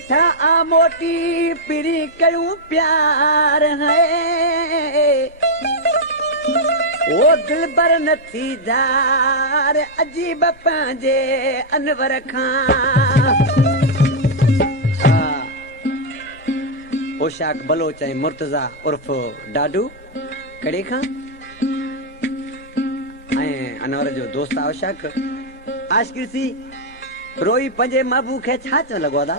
मिठा आ मोटी पिरी कयूं प्यार है ओ दिल बर नथी धार अजीब पंहिंजे अनवर खां ओशाक बलोच ऐं मुर्तज़ा उर्फ डाडू कड़े खां ऐं अनवर जो दोस्त ओशाक आशिक़ी सी रोई पंहिंजे महबूब खे छा चो लॻो दा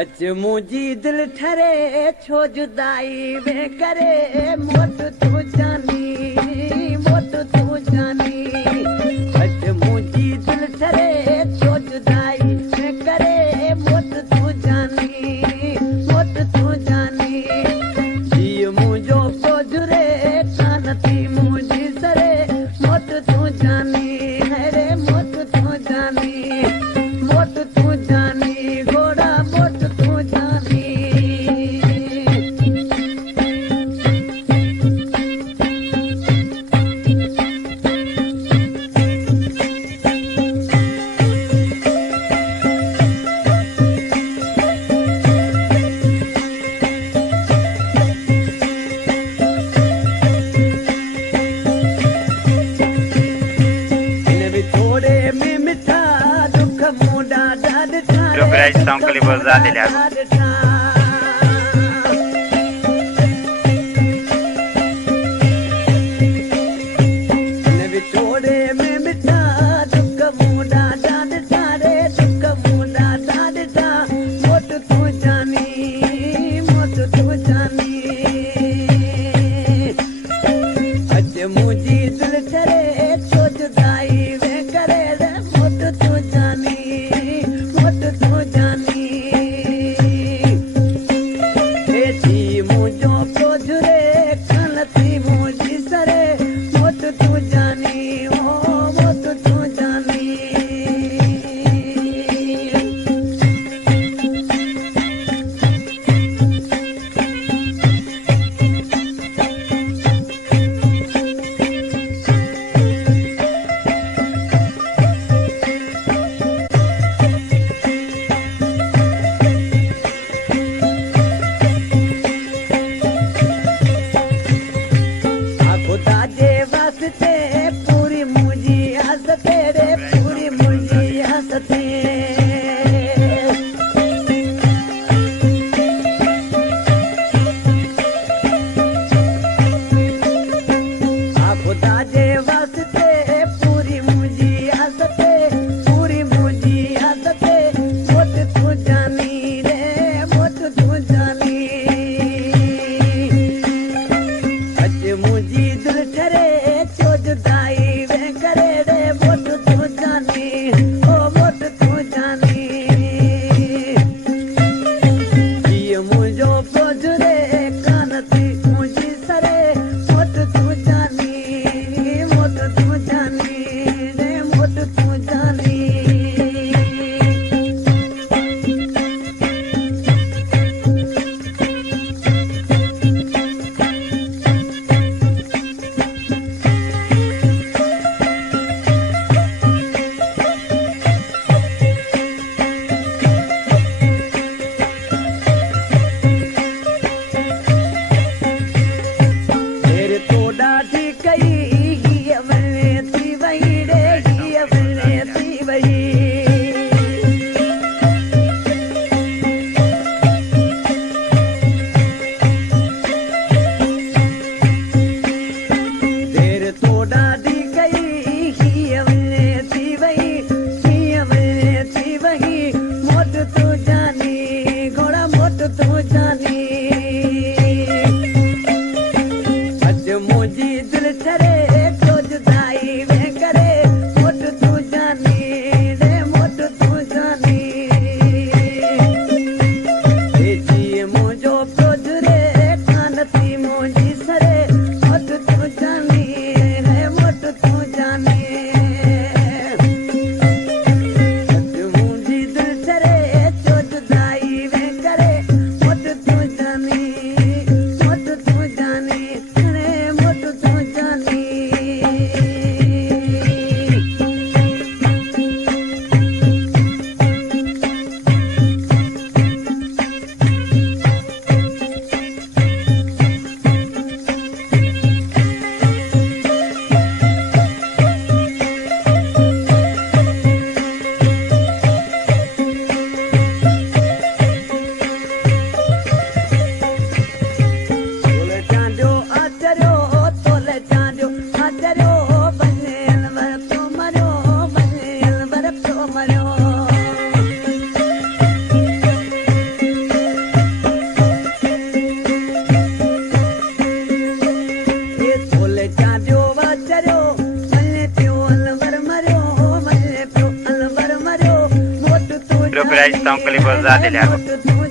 अच मुंहिंजी दिल ठरे छो जुदाई वे करे मोट तू जानी मोट तू जानी अच मुंहिंजी दिल ठरे छो जुदाई वे करे मोट तू जानी मोट तू जानी जी मुंहिंजो कोझरे कान थी मुंहिंजी सरे मोट तू जानी हरे मोट तू जानी मोट तू जानी घोड़ा मोट तू जानी Estão com liberdade, जानी क्लिप झालेले आहे बघ.